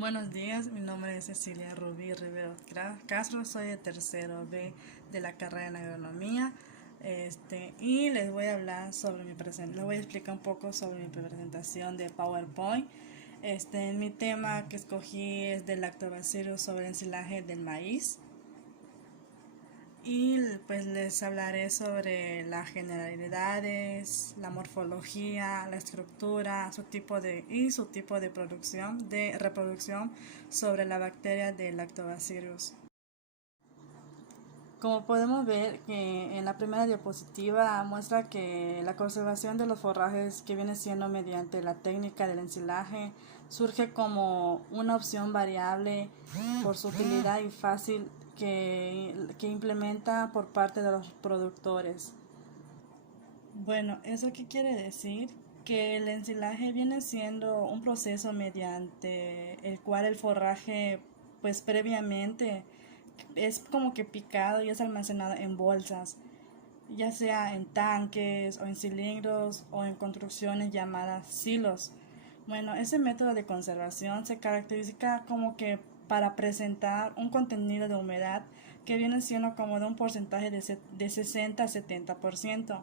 Buenos días, mi nombre es Cecilia Rubí Rivero Castro, soy de tercero B de la carrera en agronomía. Y les voy a hablar sobre les voy a explicar un poco sobre mi presentación de PowerPoint. Mi tema que escogí es del lactobacillus sobre el ensilaje del maíz. Y pues les hablaré sobre las generalidades, la morfología, la estructura, su tipo de reproducción sobre la bacteria del Lactobacillus. Como podemos ver que en la primera diapositiva muestra que la conservación de los forrajes que viene siendo mediante la técnica del ensilaje surge como una opción variable por su utilidad y fácil que implementa por parte de los productores. Bueno, ¿eso qué quiere decir? Que el ensilaje viene siendo un proceso mediante el cual el forraje, pues previamente, es como que picado y es almacenado en bolsas, ya sea en tanques o en cilindros o en construcciones llamadas silos. Bueno, ese método de conservación se caracteriza como que para presentar un contenido de humedad que viene siendo como de un porcentaje de 60 a 70%,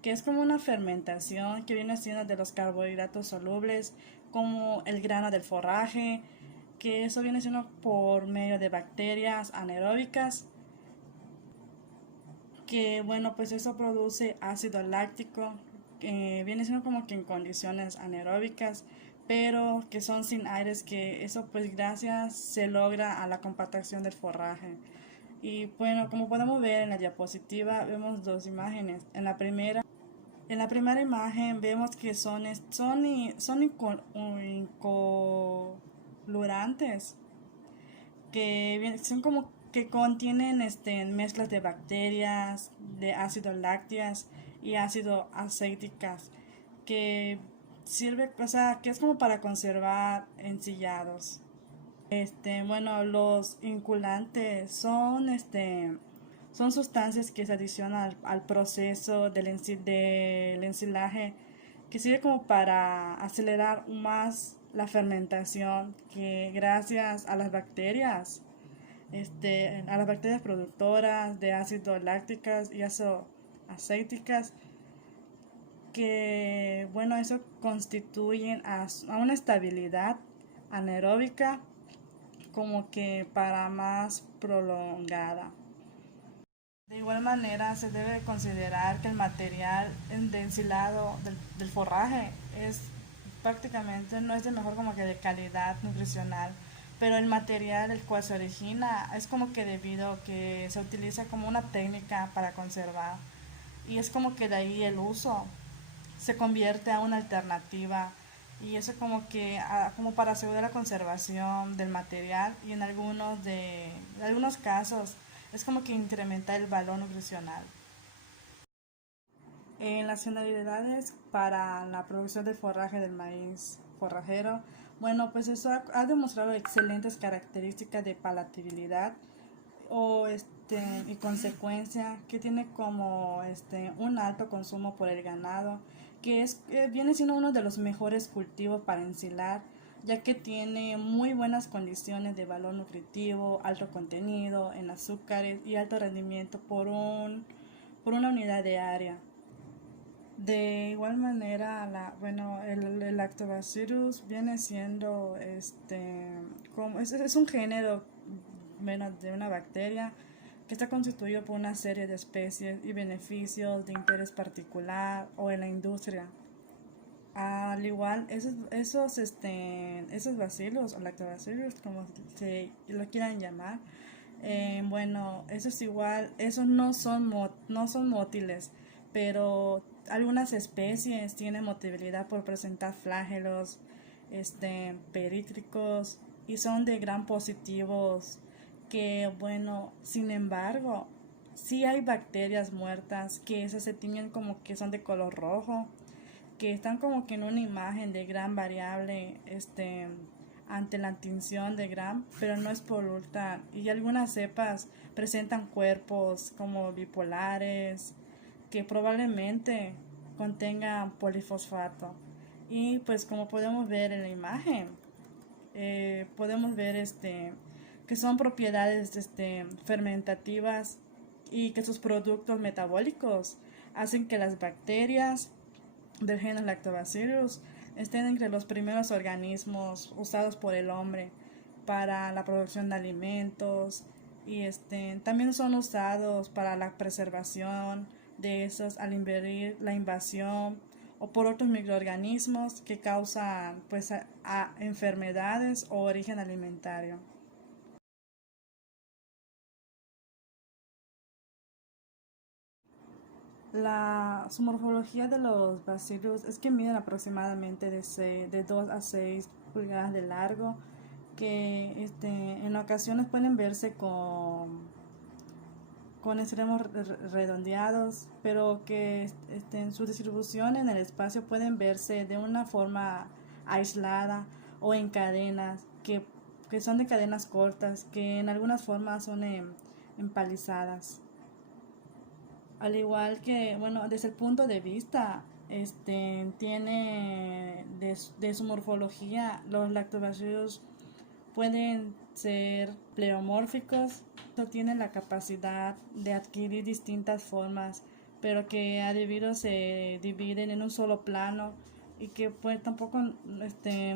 que es como una fermentación que viene siendo de los carbohidratos solubles, como el grano del forraje, que eso viene siendo por medio de bacterias anaeróbicas, que bueno, pues eso produce ácido láctico, viene siendo como que en condiciones anaeróbicas, pero que son sin aires, que eso pues gracias se logra a la compactación del forraje. Y bueno, como podemos ver en la diapositiva, vemos dos imágenes. En la primera imagen vemos que son incolorantes, que son como que contienen mezclas de bacterias, de ácido lácteas y ácido acéticas, que sirve, o sea, que es como para conservar ensillados. Bueno, los inculantes son sustancias que se adicionan al proceso del ensilaje, que sirve como para acelerar más la fermentación, que gracias a las bacterias productoras de ácido lácticas y ácido acéticas, que bueno, eso constituyen a una estabilidad anaeróbica como que para más prolongada. De igual manera, se debe considerar que el material de ensilado del forraje es prácticamente no es de mejor como que de calidad nutricional, pero el material el cual se origina es como que debido a que se utiliza como una técnica para conservar, y es como que de ahí el uso se convierte a una alternativa, y eso como para asegurar la conservación del material, y en algunos casos es como que incrementa el valor nutricional. En las generalidades para la producción de forraje del maíz forrajero, bueno, pues eso ha demostrado excelentes características de palatabilidad y consecuencia, que tiene como un alto consumo por el ganado, viene siendo uno de los mejores cultivos para ensilar, ya que tiene muy buenas condiciones de valor nutritivo, alto contenido en azúcares y alto rendimiento por una unidad de área. De igual manera, el Lactobacillus viene siendo es un género, bueno, de una bacteria que está constituido por una serie de especies y beneficios de interés particular o en la industria. Al igual, esos bacilos o lactobacillus, como se lo quieran llamar, bueno, esos no son mótiles, pero algunas especies tienen motilidad por presentar flagelos, perítricos, y son de gran positivos, que bueno, sin embargo, sí hay bacterias muertas que esas se tiñen como que son de color rojo, que están como que en una imagen de Gram variable, ante la tinción de Gram, pero no es poluta, y algunas cepas presentan cuerpos como bipolares, que probablemente contengan polifosfato. Y pues como podemos ver en la imagen, podemos ver que son propiedades fermentativas y que sus productos metabólicos hacen que las bacterias del genus Lactobacillus estén entre los primeros organismos usados por el hombre para la producción de alimentos y también son usados para la preservación de esos al impedir la invasión o por otros microorganismos que causan pues a enfermedades o origen alimentario. Su morfología de los bacillus es que miden aproximadamente de 2 a 6 pulgadas de largo, que en ocasiones pueden verse con extremos redondeados, pero que en su distribución en el espacio pueden verse de una forma aislada o en cadenas, que son de cadenas cortas, que en algunas formas son empalizadas. Al igual que, bueno, desde el punto de vista, tiene de su morfología, los lactobacillus pueden ser pleomórficos, no tienen la capacidad de adquirir distintas formas, pero que a debido se dividen en un solo plano y que pues tampoco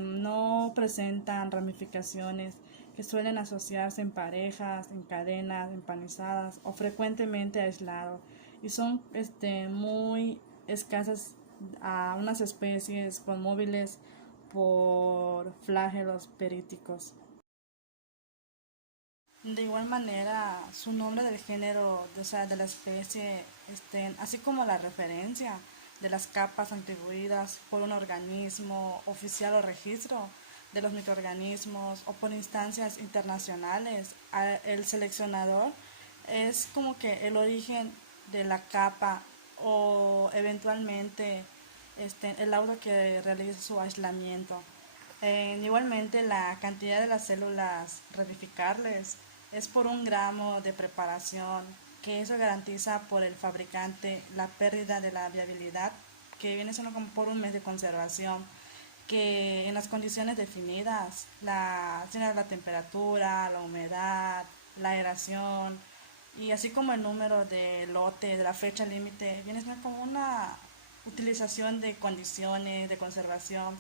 no presentan ramificaciones, que suelen asociarse en parejas, en cadenas, empanizadas o frecuentemente aislados y son muy escasas a unas especies con móviles por flagelos períticos. De igual manera, su nombre del género, o sea, de la especie, así como la referencia de las capas atribuidas por un organismo oficial o registro de los microorganismos o por instancias internacionales, el seleccionador es como que el origen de la capa o eventualmente el laudo que realiza su aislamiento. Igualmente, la cantidad de las células retificables es por 1 gramo de preparación, que eso garantiza por el fabricante la pérdida de la viabilidad, que viene siendo como por 1 mes de conservación, que en las condiciones definidas, la temperatura, la humedad, la aeración, y así como el número de lote, de la fecha límite, viene siendo como una utilización de condiciones de conservación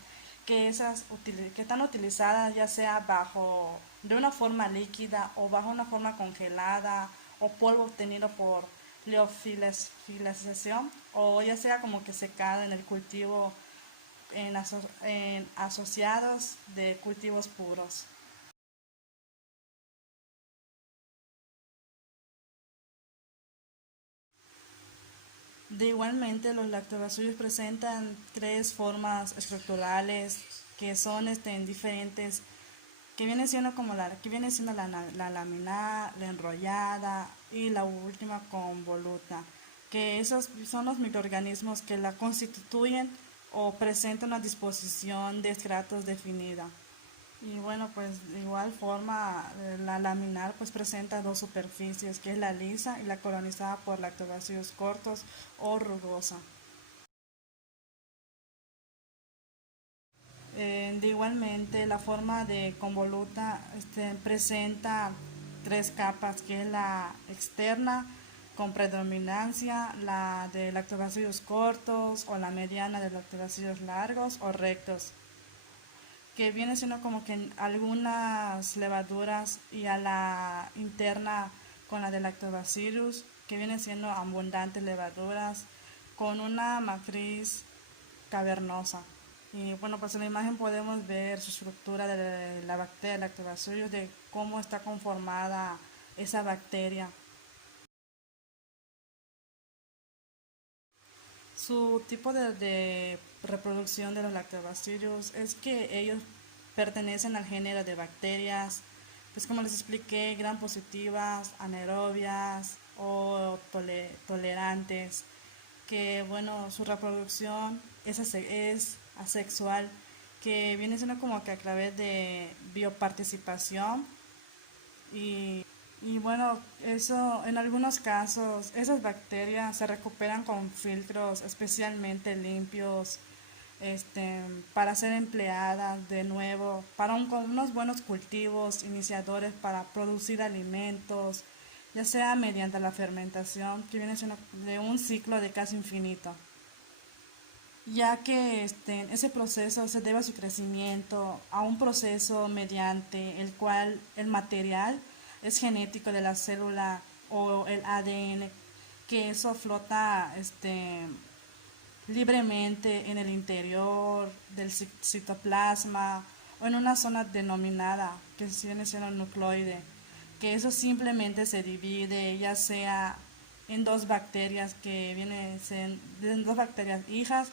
que están utilizadas ya sea bajo de una forma líquida o bajo una forma congelada o polvo obtenido por liofilización o ya sea como que secada en el cultivo en asociados de cultivos puros. De igualmente, los lactobacillus presentan 3 formas estructurales que son en diferentes, que viene siendo como que viene siendo la laminar, la enrollada y la última convoluta, que esos son los microorganismos que la constituyen o presentan una disposición de estratos definida. Y bueno, pues de igual forma la laminar pues presenta 2 superficies, que es la lisa y la colonizada por lactobacillus cortos o rugosa. De igualmente la forma de convoluta presenta 3 capas, que es la externa con predominancia, la de lactobacillus cortos o la mediana de lactobacillus largos o rectos, que viene siendo como que en algunas levaduras y a la interna con la de lactobacillus, que viene siendo abundantes levaduras con una matriz cavernosa. Y bueno, pues en la imagen podemos ver su estructura de la bacteria lactobacillus, de cómo está conformada esa bacteria. Su tipo de reproducción de los lactobacillus es que ellos pertenecen al género de bacterias, pues como les expliqué, gram positivas, anaerobias o tolerantes, que bueno, su reproducción es asexual, que viene siendo como que a través de bioparticipación y bueno, eso en algunos casos, esas bacterias se recuperan con filtros especialmente limpios, este, para ser empleadas de nuevo para con unos buenos cultivos iniciadores para producir alimentos, ya sea mediante la fermentación, que viene siendo de un ciclo de casi infinito, ya que ese proceso se debe a su crecimiento, a un proceso mediante el cual el material es genético de la célula o el ADN, que eso flota libremente en el interior del citoplasma o en una zona denominada que viene siendo el nucleoide, que eso simplemente se divide ya sea en dos bacterias que vienen en dos bacterias hijas,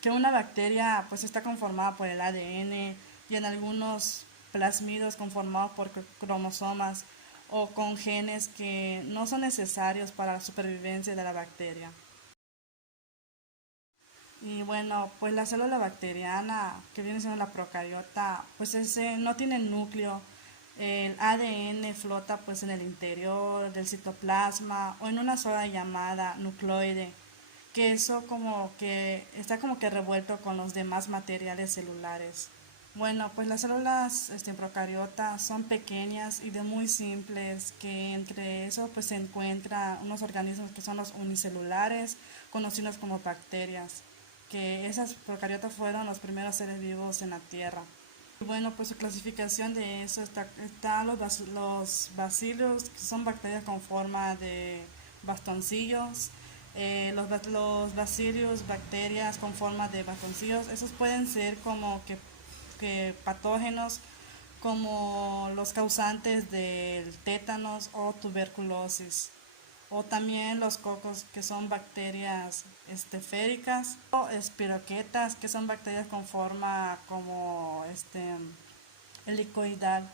que una bacteria pues está conformada por el ADN y en algunos plasmidos conformados por cromosomas o con genes que no son necesarios para la supervivencia de la bacteria. Y bueno, pues la célula bacteriana, que viene siendo la procariota, pues ese no tiene núcleo. El ADN flota pues en el interior del citoplasma o en una sola llamada nucleoide, que eso como que está como que revuelto con los demás materiales celulares. Bueno, pues las células procariotas son pequeñas y de muy simples, que entre eso pues se encuentran unos organismos que son los unicelulares, conocidos como bacterias, que esas procariotas fueron los primeros seres vivos en la Tierra. Y bueno, pues su clasificación de eso está los bacilios, que son bacterias con forma de bastoncillos, los bacilios, bacterias con forma de bastoncillos, esos pueden ser como que patógenos como los causantes del tétanos o tuberculosis. O también los cocos, que son bacterias féricas, o espiroquetas, que son bacterias con forma como helicoidal.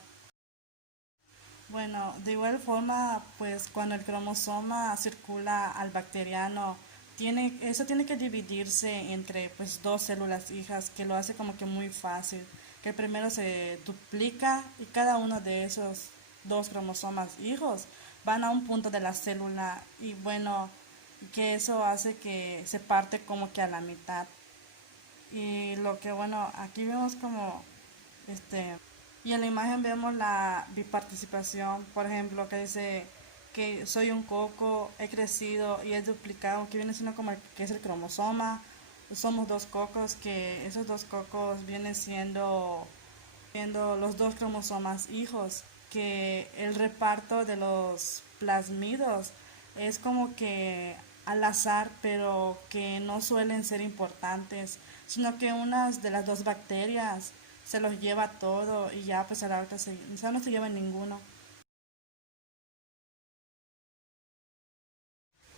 Bueno, de igual forma, pues cuando el cromosoma circula al bacteriano, eso tiene que dividirse entre pues dos células hijas, que lo hace como que muy fácil. Que el primero se duplica y cada uno de esos dos cromosomas hijos van a un punto de la célula y bueno, que eso hace que se parte como que a la mitad. Y lo que bueno, aquí vemos como este y en la imagen vemos la biparticipación, por ejemplo, que dice que soy un coco, he crecido y he duplicado, que viene siendo como que es el cromosoma. Somos dos cocos, que esos dos cocos vienen siendo los dos cromosomas hijos, que el reparto de los plasmidos es como que al azar, pero que no suelen ser importantes, sino que unas de las dos bacterias se los lleva todo y ya pues a la otra o sea, no se lleva ninguno.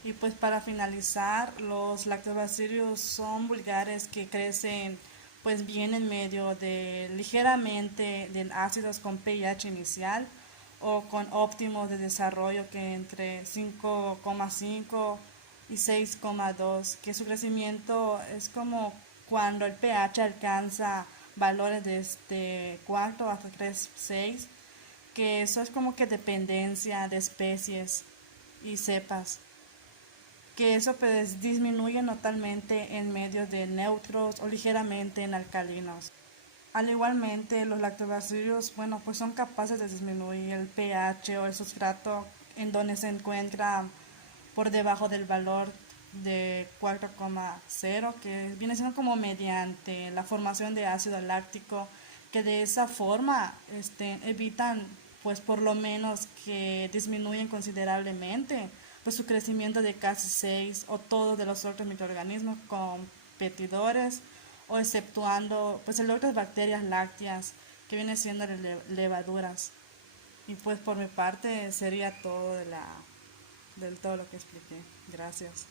Y pues para finalizar, los lactobacillus son vulgares que crecen pues bien en medio de ligeramente de ácidos con pH inicial o con óptimos de desarrollo que entre 5,5 y 6,2, que su crecimiento es como cuando el pH alcanza valores desde 4 hasta 3,6, que eso es como que dependencia de especies y cepas, que eso pues disminuye notablemente en medios de neutros o ligeramente en alcalinos. Al igualmente, los lactobacillus, bueno, pues son capaces de disminuir el pH o el sustrato en donde se encuentra por debajo del valor de 4,0, que viene siendo como mediante la formación de ácido láctico, que de esa forma evitan pues por lo menos que disminuyen considerablemente pues su crecimiento de casi 6 o todos de los otros microorganismos competidores o exceptuando pues el otras bacterias lácteas que vienen siendo levaduras. Y pues por mi parte sería todo del todo lo que expliqué. Gracias.